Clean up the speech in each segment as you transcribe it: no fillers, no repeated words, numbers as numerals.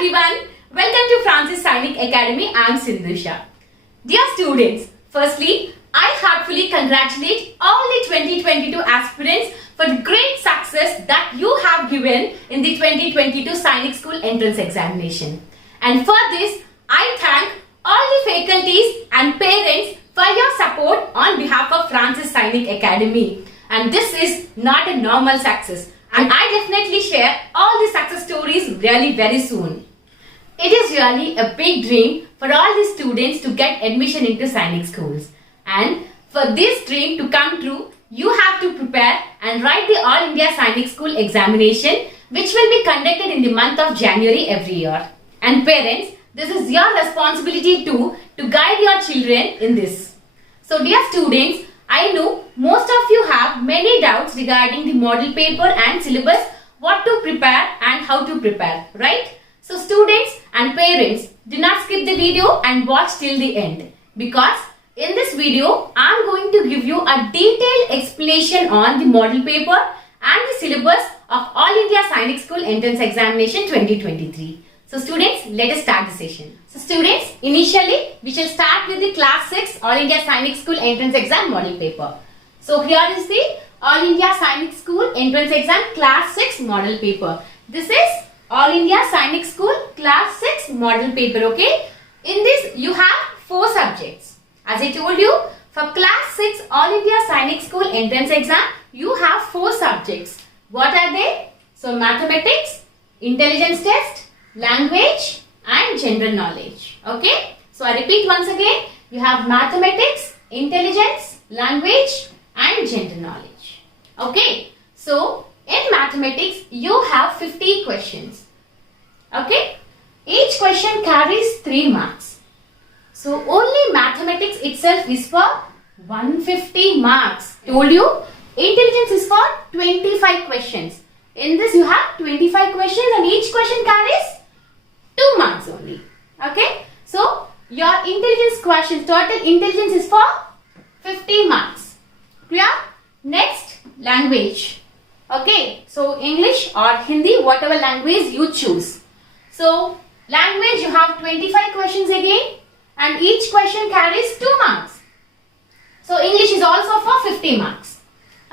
everyone, welcome to Sainik Academy. I am Sindhusha. Dear students, firstly, I heartfully congratulate all the 2022 aspirants for the great success that you have given in the 2022 Sainik School entrance examination. And for this, I thank all the faculties and parents for your support on behalf of Sainik Academy. And this is not a normal success. And I definitely share all the success stories really very soon. It is really a big dream for all the students to get admission into Sainik schools. And for this dream to come true, you have to prepare and write the All India Sainik School examination, which will be conducted in the month of January every year. And parents, this is your responsibility too to guide your children in this. So dear students, I know most of you have many doubts regarding the model paper and syllabus, what to prepare and how to prepare, right? So students and parents, do not skip the video and watch till the end, because in this video, I am going to give you a detailed explanation on the model paper and the syllabus of All India Sainik School Entrance Examination 2023. So students, let us start the session. So students, initially we shall start with the class 6 All India Sainik School Entrance Exam model paper. So here is the All India Sainik School Entrance Exam class 6 model paper. This is All India Sainik School class 6 model paper, okay? In this you have 4 subjects. As I told you, for class 6 All India Sainik School Entrance Exam, you have 4 subjects. What are they? So mathematics, intelligence test, language and general knowledge. Okay. So I repeat once again. You have mathematics, intelligence, language and general knowledge. Okay. So in mathematics you have 50 questions. Okay. Each question carries 3 marks. So only mathematics itself is for 150 marks. Told you, intelligence is for 25 questions. In this you have 25 questions and each question carries 2 marks only. Okay. So your intelligence questions, total intelligence is for 50 marks. Clear? Next, language. Okay. So English or Hindi, whatever language you choose. So language you have 25 questions again and each question carries 2 marks. So English is also for 50 marks.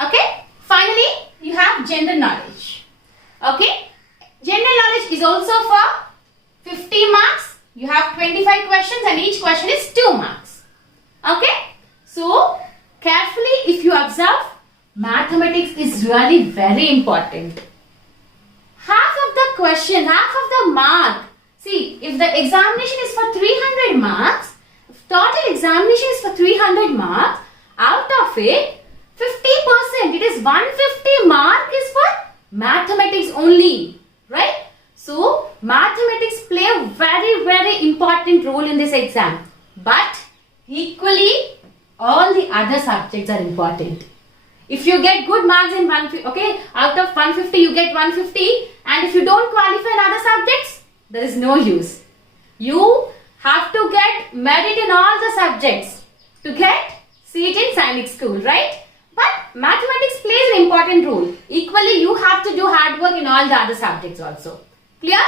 Okay. Finally, you have general knowledge. Okay. General knowledge is also for 50 marks. You have 25 questions and each question is 2 marks. Okay. So, carefully if you observe, mathematics is really very important. Half of the question, half of the mark. See, if the examination is for 300 marks, if total examination is for 300 marks, out of it, 50%, it is 150 mark is for mathematics only, right? So, mathematics play a very important role in this exam. But, equally, all the other subjects are important. If you get good marks in 150, okay, out of 150 you get 150, and if you don't qualify in other subjects, there is no use. You have to get merit in all the subjects to get seat in Sainik school, right? But mathematics plays an important role. Equally, you have to do hard work in all the other subjects also. Clear?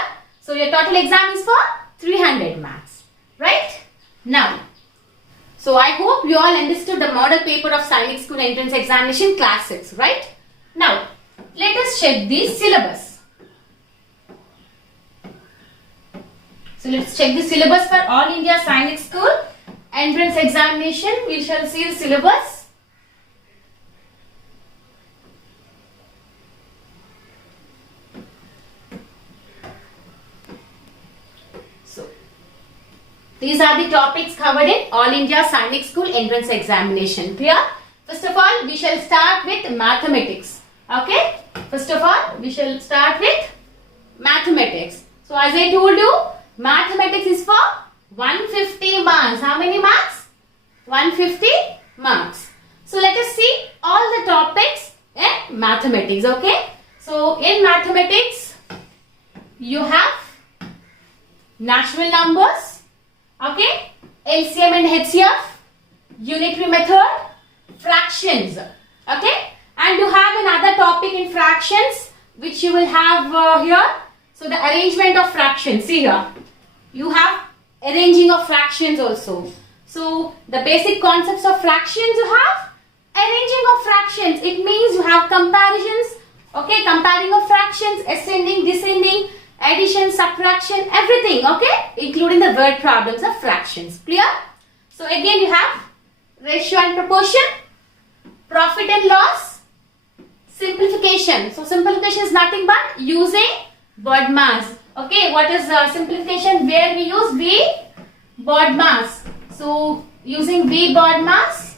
So, your total exam is for 300 marks. Right? Now, so I hope you all understood the model paper of Sainik School Entrance Examination class 6. Right? Now, let us check the syllabus. So, let's check the syllabus for All India Sainik School Entrance Examination. We shall see the syllabus. These are the topics covered in All India Sainik School Entrance Examination. Clear? First of all, we shall start with mathematics. Okay? First of all, we shall start with mathematics. So, as I told you, mathematics is for 150 marks. How many marks? 150 marks. So, let us see all the topics in mathematics. Okay? So, in mathematics, you have natural numbers. Okay, LCM and HCF, unitary method, fractions. Okay, and you have another topic in fractions which you will have here. So the arrangement of fractions, see here, you have arranging of fractions also. So the basic concepts of fractions you have, arranging of fractions, it means you have comparisons, okay, comparing of fractions, ascending, descending, addition, subtraction, everything, okay, including the word problems of fractions. Clear? So again you have ratio and proportion, profit and loss, simplification. So simplification is nothing but using word mass. Okay, what is simplification? Where we use V word mass. So using V word mass,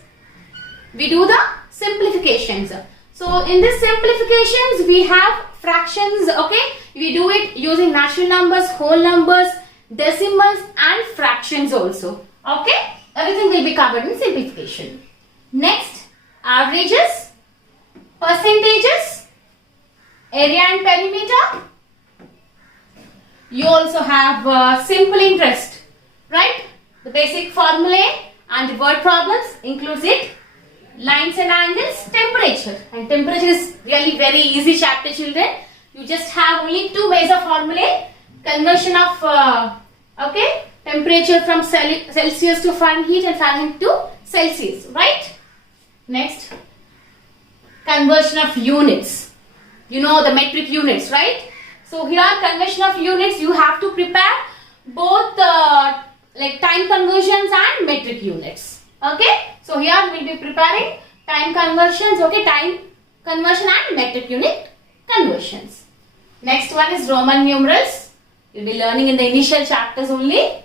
we do the simplifications. So in this simplifications we have fractions, okay, we do it using natural numbers, whole numbers, decimals and fractions also. Okay, everything will be covered in simplification. Next, averages, percentages, area and perimeter. You also have simple interest, right? The basic formulae and the word problems includes it. Lines and angles, temperature. And temperature is really very easy chapter, children. You just have only two ways of formulae. Conversion of, okay, temperature from Celsius to Fahrenheit and Fahrenheit to Celsius, right? Next, conversion of units. You know the metric units, right? So here conversion of units, you have to prepare both like time conversions and metric units. Okay, so here we will be preparing time conversions, okay, time conversion and metric unit conversions. Next one is Roman numerals. You will be learning in the initial chapters only.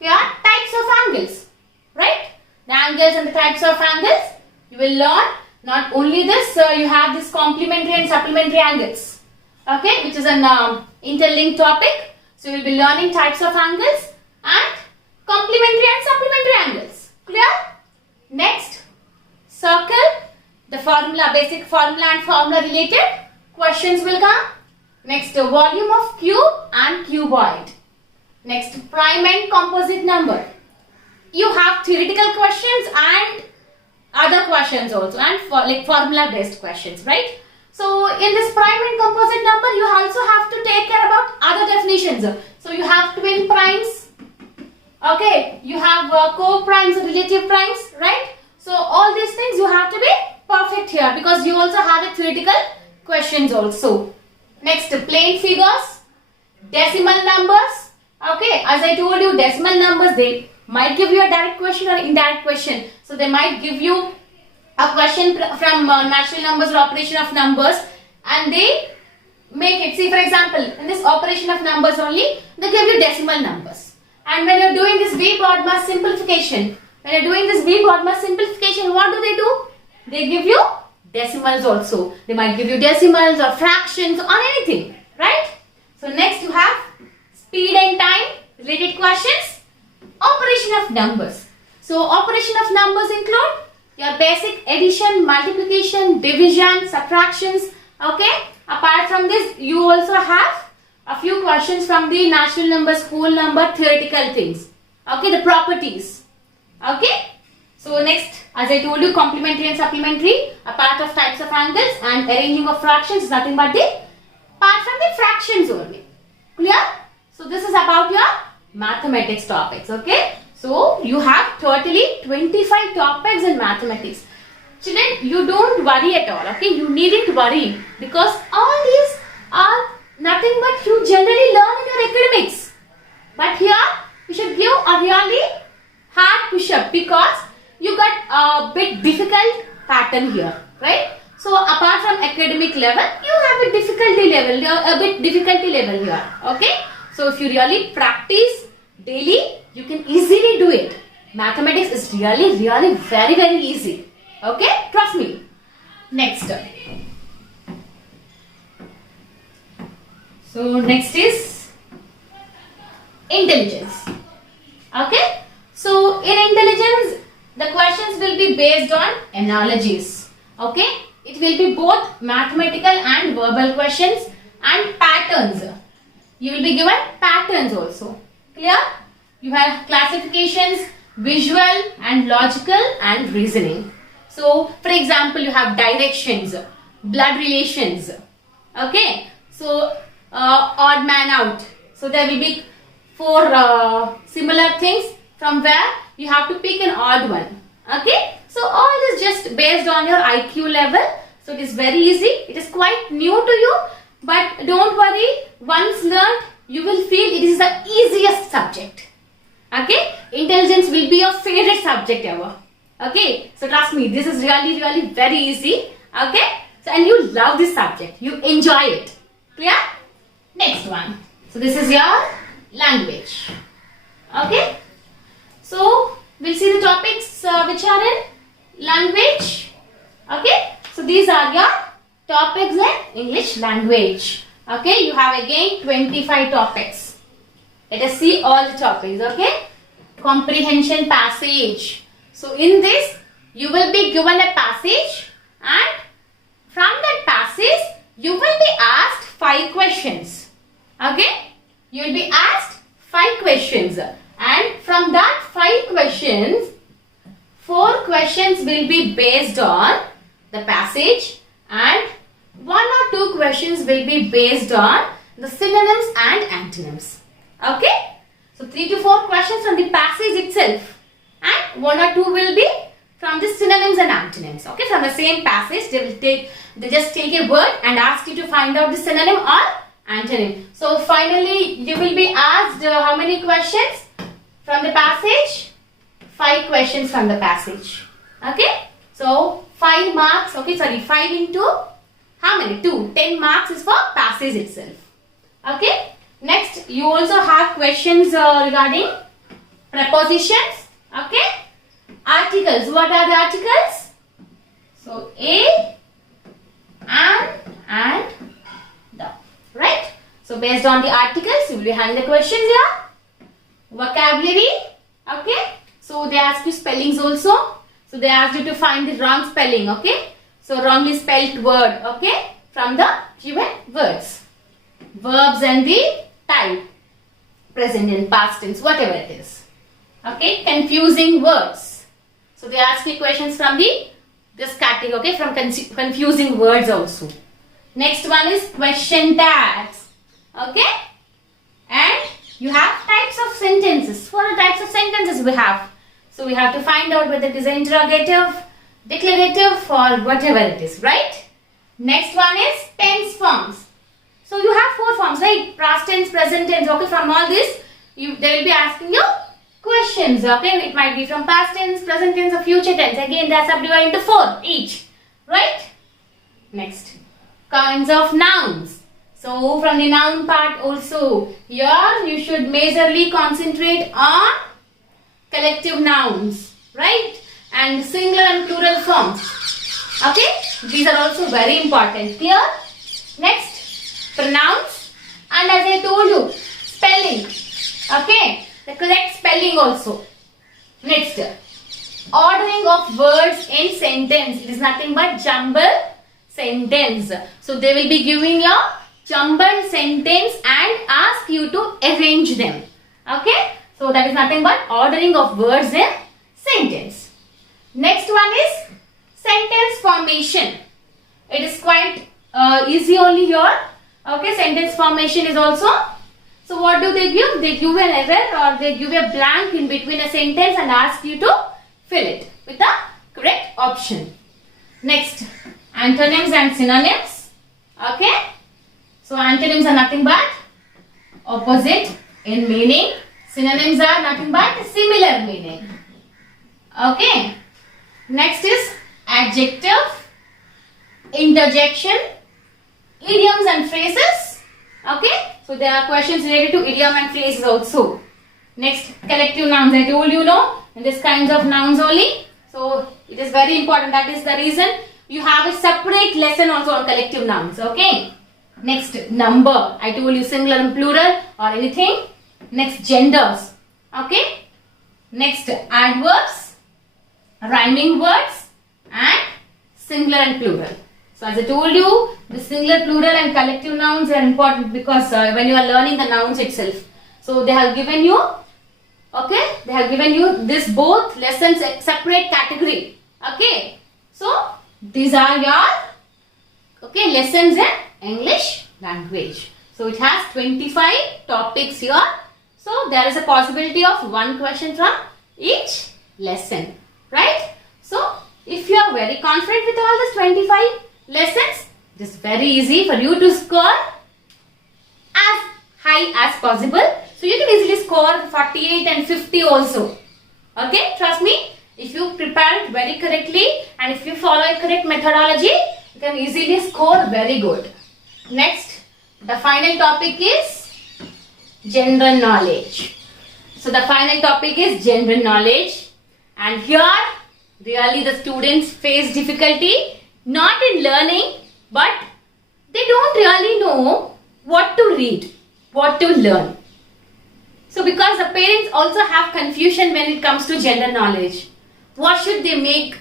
Here types of angles, right? The angles and the types of angles you will learn. Not only this, you have this complementary and supplementary angles, okay, which is an interlinked topic. So you will be learning types of angles and complementary and supplementary angles. Clear? Next, circle, the formula, basic formula and formula related questions will come. Next, volume of cube and cuboid. Next, prime and composite number. You have theoretical questions and other questions also, and like formula based questions, right? So in this prime and composite number, you also have to take care about other definitions. So you have twin primes, okay, you have co-primes and relative primes, right? So all these things you have to be perfect here because you also have a theoretical questions also. Next, plain figures, decimal numbers, okay, as I told you, decimal numbers, they might give you a direct question or indirect question. So they might give you a question from natural numbers or operation of numbers, and they make it, see for example, in this operation of numbers only, they give you decimal numbers. And when you are doing this V broad mass simplification, what do? They give you decimals also. They might give you decimals or fractions or anything, right? So next you have speed and time related questions, operation of numbers. So operation of numbers include your basic addition, multiplication, division, subtractions, okay. Apart from this, you also have a few questions from the natural numbers, whole number, theoretical things, okay, the properties, okay. So next, as I told you, complementary and supplementary, a part of types of angles and arranging of fractions is nothing but the part from the fractions only. Clear? So this is about your mathematics topics, okay. So you have totally 25 topics in mathematics. Children, you don't worry at all, okay. You needn't worry because all these are nothing but you generally learn in your academics. But here, you should give a really hard push-up because you got a bit difficult pattern here, right? So apart from academic level, you have a difficulty level here, okay? So if you really practice daily, you can easily do it. Mathematics is really very easy, okay? Trust me. Next. So next is intelligence, okay? So in intelligence, the questions will be based on analogies, okay? It will be both mathematical and verbal questions and patterns. You will be given patterns also. Clear? You have classifications, visual and logical and reasoning. So, for example, you have directions, blood relations. Okay? So, odd man out. So there will be 4 similar things from where you have to pick an odd one. Okay. So all is just based on your IQ level. So it is very easy. It is quite new to you. But don't worry. Once learned, you will feel it is the easiest subject. Okay. Intelligence will be your favorite subject ever. Okay. So trust me, this is really very easy. Okay. So and you love this subject. You enjoy it. Clear? Next one. So this is your language. Okay. So we'll see the topics which are in language. Okay. So these are your topics in English language. Okay. You have again 25 topics. Let us see all the topics. Okay. Comprehension passage. So in this you will be given a passage, and from that passage you will be asked 5 questions. Okay. You will be asked 5 questions, and from that 5 questions, 4 questions will be based on the passage, and 1 or 2 questions will be based on the synonyms and antonyms. Okay. So 3 to 4 questions from the passage itself, and 1 or 2 will be from the synonyms and antonyms. Okay. From the same passage, they just take a word and ask you to find out the synonym or antonym. So finally you will be asked how many questions from the passage? 5 questions from the passage. Okay. So 5 marks. Okay. Sorry, 5 into how many? 2. 10 marks is for passage itself. Okay. Next, you also have questions regarding prepositions. Okay. Articles. What are the articles? So a, and the. Right. So based on the articles, you will be having the questions here. Vocabulary. Okay. So they ask you spellings also. So they ask you to find the wrong spelling. Okay. So wrongly spelled word. Okay. From the given words. Verbs and the type. Present and past tense. Whatever it is. Okay. Confusing words. So they ask you questions from this category. Okay. From confusing words also. Next one is question tags. Okay. And you have types of sentences. What are types of sentences we have? So we have to find out whether it is interrogative, declarative, or whatever it is, right? Next one is tense forms. So you have 4 forms, right? Past tense, present tense. Okay, from all this, they will be asking you questions. Okay, it might be from past tense, present tense, or future tense. Again, they are subdivided into 4 each, right? Next, kinds of nouns. So from the noun part also, here you should majorly concentrate on collective nouns, right? And singular and plural forms. Okay, these are also very important. Clear? Next, pronouns, and as I told you, spelling. Okay, the correct spelling also. Next, ordering of words in sentence. It is nothing but jumble sentence. So they will be giving you jumbled sentence and ask you to arrange them. Okay, so that is nothing but ordering of words in sentence. Next one is sentence formation. It is quite easy only here. Okay, sentence formation is also. So what do they give? They give an error, or they give a blank in between a sentence and ask you to fill it with the correct option. Next, antonyms and synonyms. Okay. So antonyms are nothing but opposite in meaning. Synonyms are nothing but similar meaning. Okay. Next is adjective, interjection, idioms and phrases. Okay. So there are questions related to idiom and phrases also. Next, collective nouns. I told you, no, in this kinds of nouns only. So it is very important. That is the reason you have a separate lesson also on collective nouns. Okay. Next, number. I told you singular and plural or anything. Next, genders. Okay. Next, adverbs, rhyming words, and singular and plural. So as I told you, the singular, plural and collective nouns are important because when you are learning the nouns itself. So they have given you, okay, they have given you this both lessons separate category. Okay. So these are your, okay, lessons in English language. So it has 25 topics here. So there is a possibility of one question from each lesson, right? So if you are very confident with all these 25 lessons, it is very easy for you to score as high as possible. So you can easily score 48 and 50 also. Okay, trust me, if you prepare it very correctly and if you follow a correct methodology, you can easily score very good. Next, the final topic is general knowledge. So the final topic is general knowledge, and here really the students face difficulty not in learning, but they don't really know what to read, what to learn. So because the parents also have confusion when it comes to general knowledge. What should they make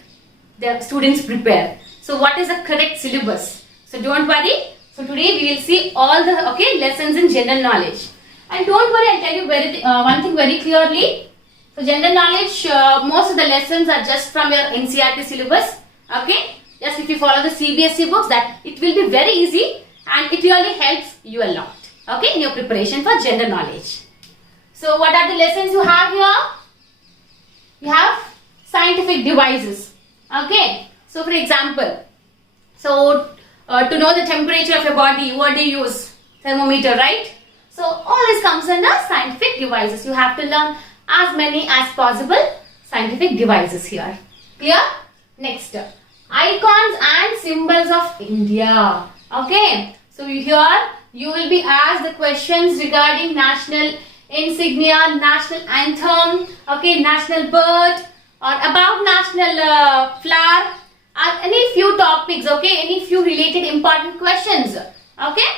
the students prepare? So what is the correct syllabus? So don't worry. So today we will see all the lessons in general knowledge. And don't worry, I'll tell you one thing very clearly. So general knowledge, most of the lessons are just from your NCERT syllabus. Okay, just if you follow the CBSE books, that it will be very easy and it really helps you a lot. Okay, in your preparation for general knowledge. So what are the lessons you have here? You have scientific devices. Okay, so for example, to know the temperature of your body, what do you use? Thermometer, right? So all this comes under scientific devices. You have to learn as many as possible scientific devices here. Clear? Next, icons and symbols of India. Okay, so here you will be asked the questions regarding national insignia, national anthem, okay, national bird, or about national flower, or any few topics, okay, any few related important questions. Okay,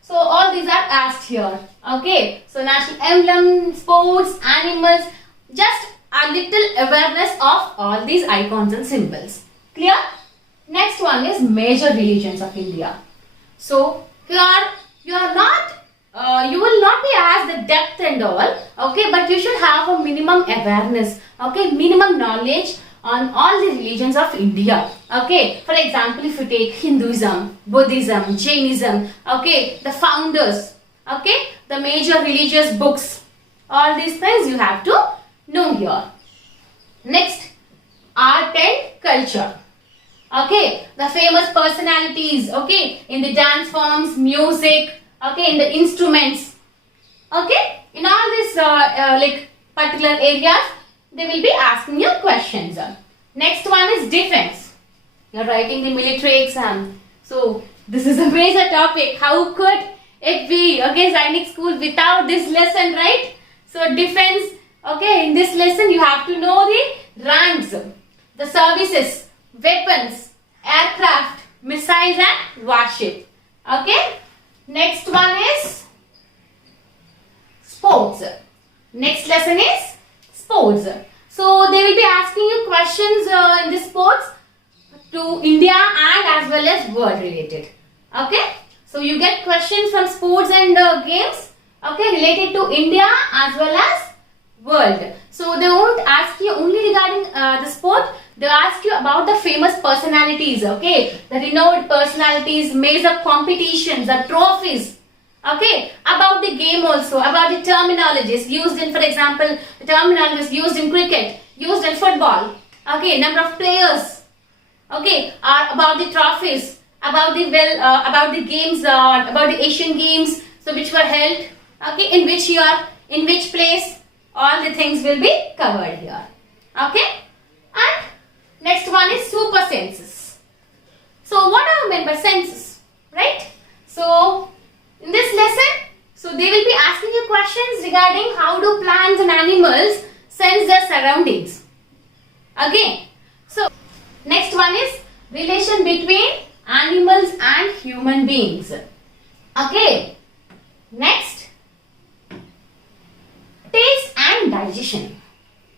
so all these are asked here. Okay, so national emblem, sports, animals, just a little awareness of all these icons and symbols. Clear? Next one is major religions of India. So here you will not be asked the depth and all, okay, but you should have a minimum awareness, okay, minimum knowledge on all the religions of India. Okay, for example, if you take Hinduism, Buddhism, Jainism, okay, the founders, okay, the major religious books, all these things you have to know here. Next, art and culture. Okay, the famous personalities, okay, in the dance forms, music, okay, in the instruments, okay, in all these particular areas, they will be asking you questions. Next one is defense. You are writing the military exam. So this is a major topic. How could it be, okay, Sainik school without this lesson, right? So defense, okay, in this lesson you have to know the ranks, the services, weapons, aircraft, missiles and warship. Okay. Next one is sports. Next lesson is sports. So they will be asking you questions in the sports to India and as well as world related. Okay. So you get questions from sports and games, okay, related to India as well as world. So they won't ask you only regarding the sport. They ask you about the famous personalities, okay, the renowned personalities, major competitions, the trophies, okay, about the game also, about the terminologies used in, for example, the terminologies used in cricket, used in football, okay, number of players, okay, about the trophies, about the games, about the Asian Games, so which were held, okay, in which year, in which place, all the things will be covered here, okay. And next one is super senses. So what are meant by senses, right? So in this lesson, so they will be asking you questions regarding how do plants and animals sense their surroundings. Okay. So next one is relation between animals and human beings. Okay. Next, taste and digestion.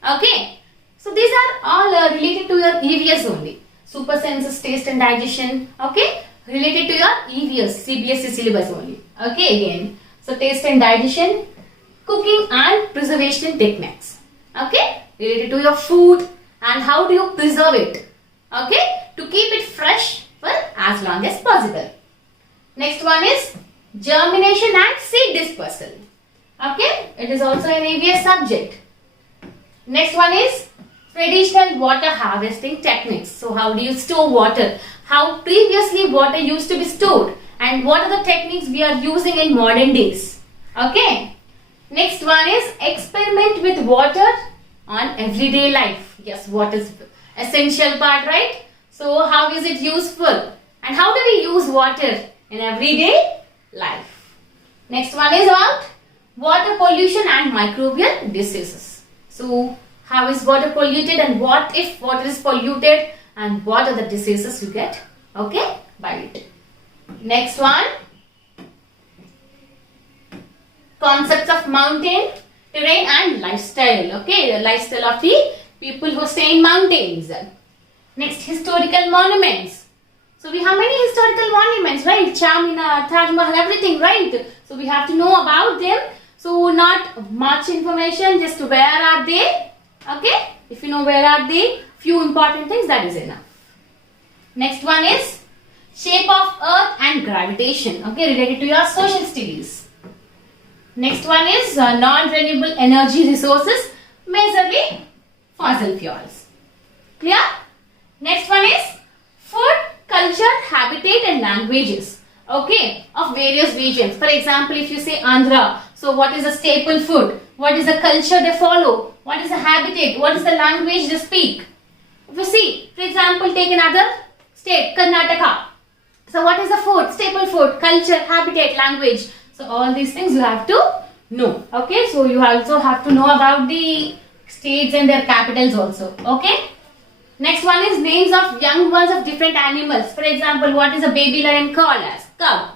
Okay. So these are all related to your EVS only. Super senses, taste and digestion. Okay. Related to your EVS, CBSE syllabus only. Okay, again. So taste and digestion, cooking and preservation techniques. Okay. Related to your food and how do you preserve it. Okay. To keep it fresh for as long as possible. Next one is germination and seed dispersal. Okay, it is also an AVS subject. Next one is traditional water harvesting techniques. So how do you store water? How previously water used to be stored and what are the techniques we are using in modern days. Okay. Next one is experiment with water on everyday life. Yes, water is essential part, right? So how is it useful and how do we use water in everyday life? Next one is about water pollution and microbial diseases. So how is water polluted and what if water is polluted and what are the diseases you get, okay, by it. Next one, concepts of mountain, terrain and lifestyle, okay, the lifestyle of the people who stay in mountains. Next, historical monuments. So we have many historical monuments, right? Charminar, Taj Mahal, everything, right? So we have to know about them. So not much information, just where are they? Okay, if you know where are they, few important things, that is enough. Next one is shape of earth and gravitation, okay, related to your social studies. Next one is non-renewable energy resources, majorly fossil fuels. Clear? Next one is food, culture, habitat and languages, okay, of various regions. For example, if you say Andhra, so what is a staple food? What is the culture they follow? What is the habitat? What is the language they speak? If you see, for example, take another state, Karnataka. So what is the food? Staple food, culture, habitat, language. So all these things you have to know. Okay, so you also have to know about the states and their capitals also. Okay. Next one is names of young ones of different animals. For example, what is a baby lion called as? Cub.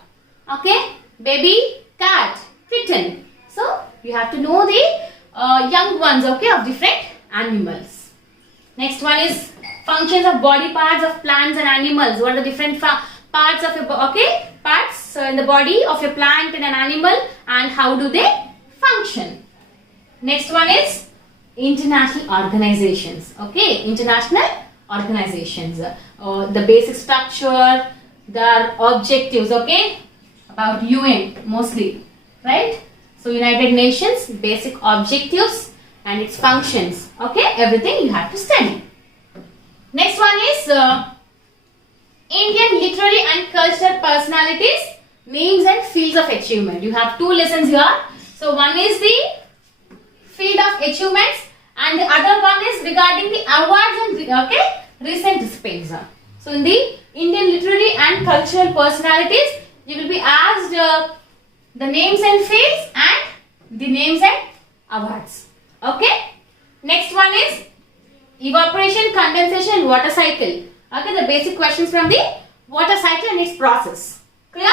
Okay. Baby cat, kitten. So you have to know the young ones, okay, of different animals. Next one is functions of body parts of plants and animals. What are the different parts of your parts in the body of your plant and an animal and how do they function? Next one is international organizations. Okay, international organizations. The basic structure, their objectives. Okay, about UN mostly, right? So United Nations, basic objectives and its functions. Okay, everything you have to study. Next one is Indian literary and cultural personalities, names and fields of achievement. You have two lessons here. So one is the field of achievements and the other one is regarding the awards and recent recipients. So in the Indian literary and cultural personalities, you will be asked the names and fields and the names and awards. Okay. Next one is evaporation, condensation and water cycle. Okay, the basic questions from the water cycle and its process. Clear?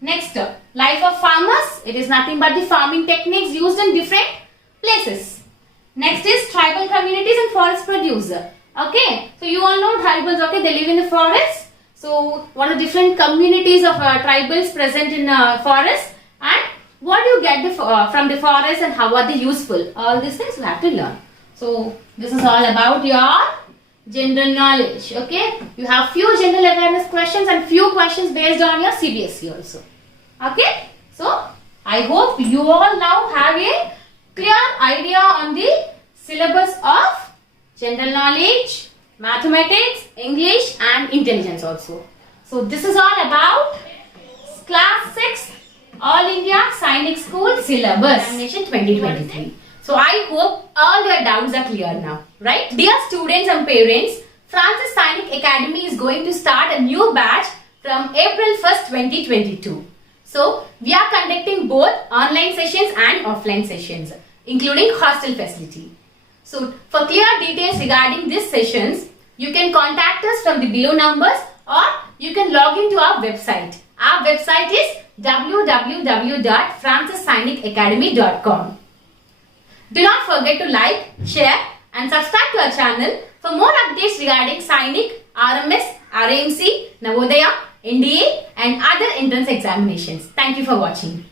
Next, life of farmers. It is nothing but the farming techniques used in different places. Next is tribal communities and forest produce. Okay, so you all know tribals, okay, they live in the forest. So what are different communities of tribals present in forest and what do you get from the forest and how are they useful? All these things you have to learn. So this is all about your general knowledge. Okay, you have few general awareness questions and few questions based on your CBSE also. Okay, so I hope you all now have a clear idea on the syllabus of general knowledge, mathematics, English and intelligence also. So this is all about class 6 All India Sainik School syllabus examination 2023. So I hope all your doubts are clear now, right? Dear students and parents, Francis Sainik Academy is going to start a new batch from April 1st, 2022. So we are conducting both online sessions and offline sessions, including hostel facility. So for clear details regarding these sessions, you can contact us from the below numbers or you can log into our website. Our website is www.francissainikacademy.com. Do not forget to like, share and subscribe to our channel for more updates regarding Sainik, RMS, RAMC, NAVODAYA, NDA and other entrance examinations. Thank you for watching.